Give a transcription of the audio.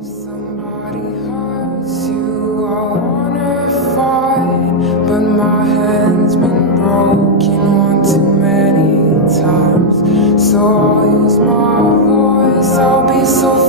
If somebody hurts you, I wanna fight, but my hand's been broken one too many times. So I'll use my voice, I'll be so